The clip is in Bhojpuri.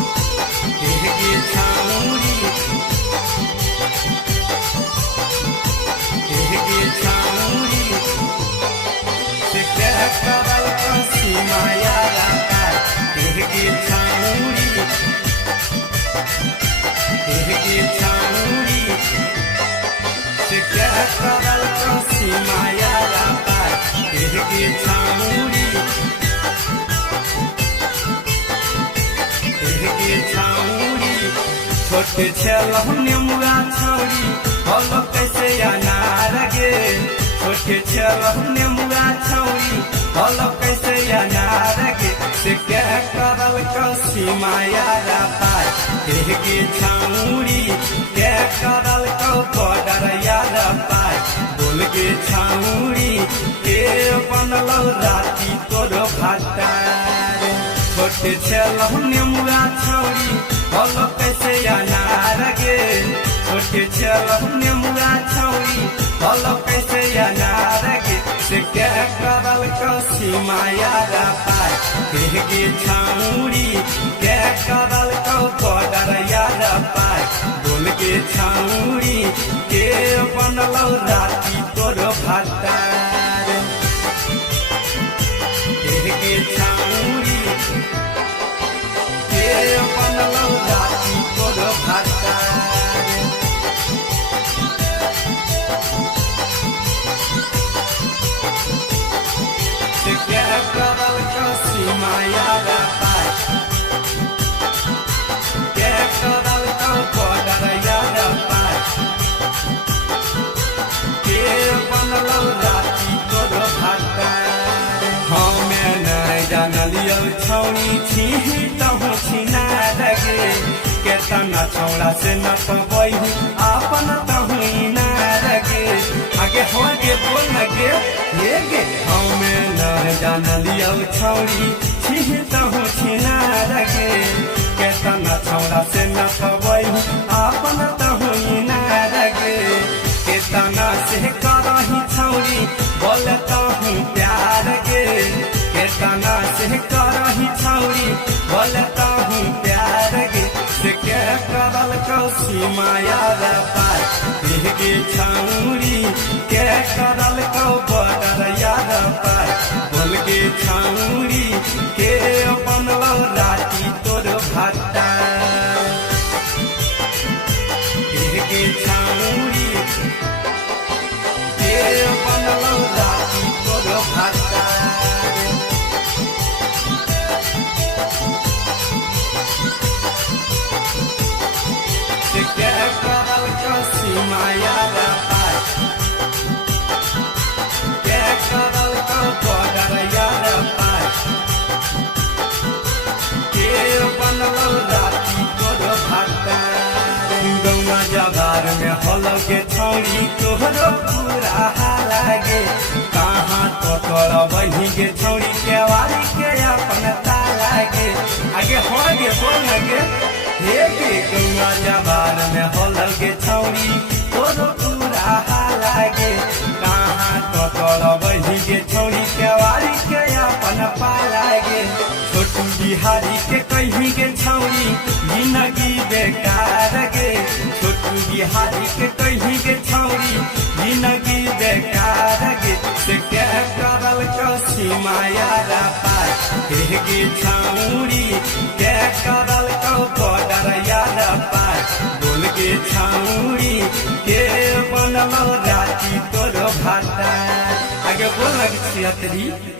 के छाउरी के छाउरी से क्या करल कसी माया के छाउरी के छाउरी से क्या करल कसी माया के छाउरी के छाउरी छोटे छलह नेमुआ छौरी हल कैसे अनार गे छोटे छलह नेमुआ छौरी हल कैसे अनार गे से क्या करल कसी माया के छाउरी क्या करल कौ बॉर्डर याद पाए बोल के छाउरी के बनल राती तोरो भातार छोटे छलह नेमुआ छौरी हल कैसे अनार गे छोटे छलह नेमुआ छौरी हल कैसे अनार गे से क्या करल कसी माया पाए के छाउरी क्या करल कौ बॉर्डर याद पाए बोल के छाउरी के बनल राती तोरो भातार के छाउरी के बनल राती तोरो भातार से क्या करल कसी माया पाए क्या करल कौ बॉर्डर याद पाए के बनल राती तोरो भातार हमें नहीं जानलियो छौरी छी तहु छिना लगे केतना छौड़ा से न पबई आपन तहु ना लगे आगे हो गे बोल लगे ये गे हमें नहीं जानलियो छौरी छी तहु छिना लगे केतना छौड़ा से न पबई आपन तहु ना लगे केतना से करही छौरी बोल तहु प्यार गे केतना से करही छौरी बोल तहु प्यार गे से क्या करल कसी माया पाए के छौरी क्या करल कौ बॉर्डर याद पाए बोल के छौरी के बनल राती तोरो भातार के छौरी के बनल राती तोरो भातार से क्या करल कसी माया पाए क्या करल कौ बॉर्डर याद पाए के बनल राती तोरो भातार गौआ जगार में हल के छौरी तोहरो पूरा लागे कहाँ तो तोरा बही गे छौरी केवारी के अपन ताला गे आगे हो गे बोल गे हे गे गौआ जगार में हल के छौरी तोहरो पूरा लागे कहाँ तो तोरा बही गे छौरी केवारी के अपन पाला गे छोटू बिहारी के कहीं गे छौरी जिंदगी बेकार गे छोटू बिहारी के कहीं गे छौरी जिंदगी बेकार गे से क्या करल कसी माया पाए के छौरी क्या करल कौ बॉर्डर याद पाए बोल के छौरी के बनल राती तोरो भातार आगे बोल लगी